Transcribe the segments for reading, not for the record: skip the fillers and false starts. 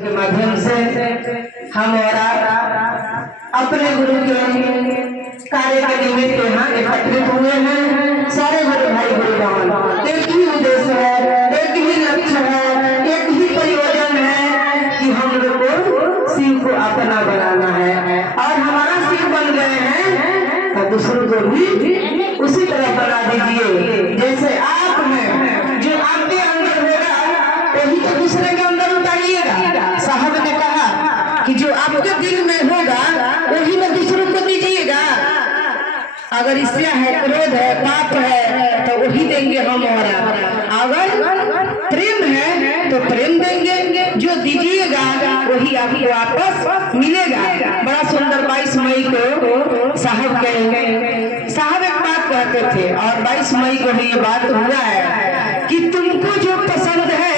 के माध्यम से हम और आप अपने गुरु के कार्य के निमित्त यहाँ एकत्रित हुए हैं। सारे गुरु भाई गुरुजन, एक ही उद्देश्य है, एक ही लक्ष्य है, एक ही प्रयोजन है कि हम लोग को शिव को अपना बनाना है। और हमारा शिव बन गए हैं तो दूसरों को भी उसी तरह बना दीजिए। जैसे आप हैं, जो आपके अंदर होगा वही तो दूसरे के अंदर उतारिएगा। साहब ने कहा कि जो आपके दिल में होगा वही में दूसरों को दीजिएगा। अगर ईर्ष्या है, क्रोध है, पाप है तो वही देंगे हम। और अगर प्रेम है तो प्रेम देंगे। जो दीजिएगा वही आपको वापस मिलेगा। बड़ा सुंदर 22 मई को साहब एक बात कहते थे और 22 मई को भी ये बात हुआ है कि तुमको जो पसंद है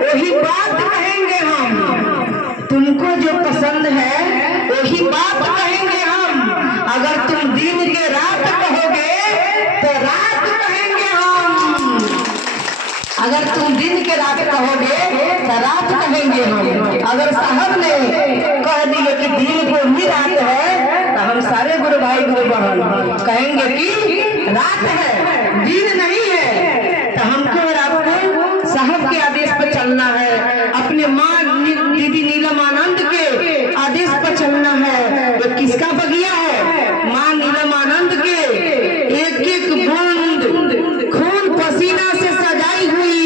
वही बात कहेंगे हम। तुमको जो पसंद है वही बात कहेंगे हम। अगर तुम दिन के रात कहोगे तो रात कहेंगे हम। अगर तुम दिन के रात कहोगे तो रात कहेंगे हम। अगर साहब ने कह दिए कि दिन को ही रात है तो हम सारे गुरु भाई गुरु बहन कहेंगे कि रात है, दिन नहीं है। तो हमको और आपको साहब के आदेश पर चलना है, अपने माँ दीदी नीलम आनंद के आदेश पर चलना है। तो किसका बगिया है? माँ नीलम आनंद के एक एक बूंद खून पसीना से सजाई हुई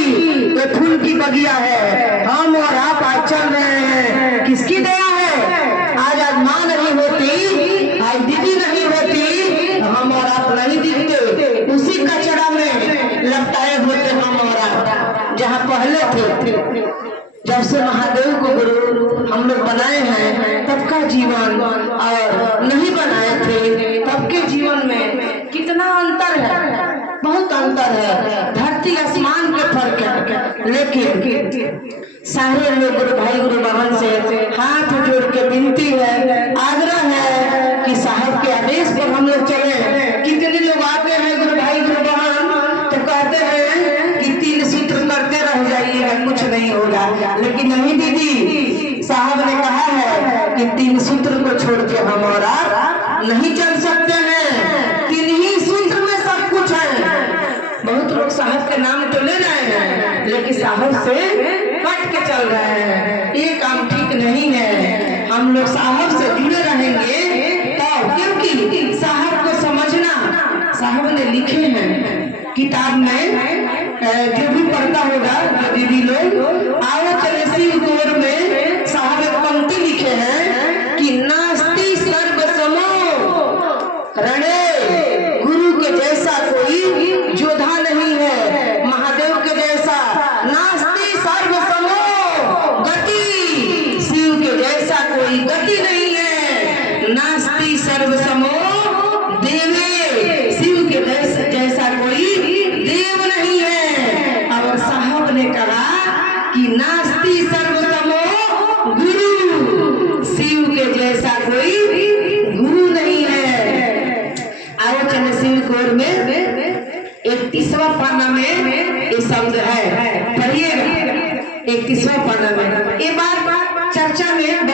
ये फूल की बगिया है। हम और आप आज चल रहे हैं, किसकी दया है? आज माँ नहीं होती, आज दीदी नहीं होती, हम और आप नहीं दिखते। उसी कचरा में लपटाए होते हम और आप। जहाँ पहले थे, जब से महादेव को गुरु हम लोग बनाए हैं तब का जीवन और नहीं बनाए थे तब के जीवन में कितना अंतर है, बहुत अंतर है। धरती आसमान के फर्क है। लेकिन सारे लोग गुरु भाई गुरु बहन से हाथ जोड़ के विनती है, आग्रह है कि साहब के आदेश पर हम लोग चले। कितने लोग आते हैं गुरु भाई गुरु बहन तो कहते हैं कि 3 सूत्र करते रह जाइएगा, कुछ नहीं होगा। लेकिन नहीं दीदी, साहब ने कहा है कि 3 सूत्र को छोड़ के हम और आप नहीं चल सकते हैं। 3 ही सूत्र में सब कुछ है। बहुत लोग साहब के नाम तो ले रहे हैं लेकिन साहब से कट के चल रहे हैं। ये काम ठीक नहीं है। हम लोग साहब से जुड़े रहेंगे तो, क्योंकि साहब को समझना साहब ने लिखे हैं किताब में। जो भी पढ़ता होगा जो दीदी लोग, आओ चले शिव गोर में साहब एक पंक्ति लिखे हैं कि नास्ति सर्वसमो रणे। गुरु के जैसा कोई योद्धा नहीं है, महादेव के जैसा। नास्ति सर्वसमो गति, शिव के जैसा कोई गति नहीं है। नास्ति सर्वसमो देवे, शिव के जैसा कोई देव नहीं है। और साहब ने कहा कि नास्ति सर्वसमो गुरु, शिव के जैसा कोई गुरु नहीं है। आओ चले शिव गोर में 31वां पन्ना में ये शब्द है, पढ़िएगा 31वां पन्ना में। ये बात चर्चा में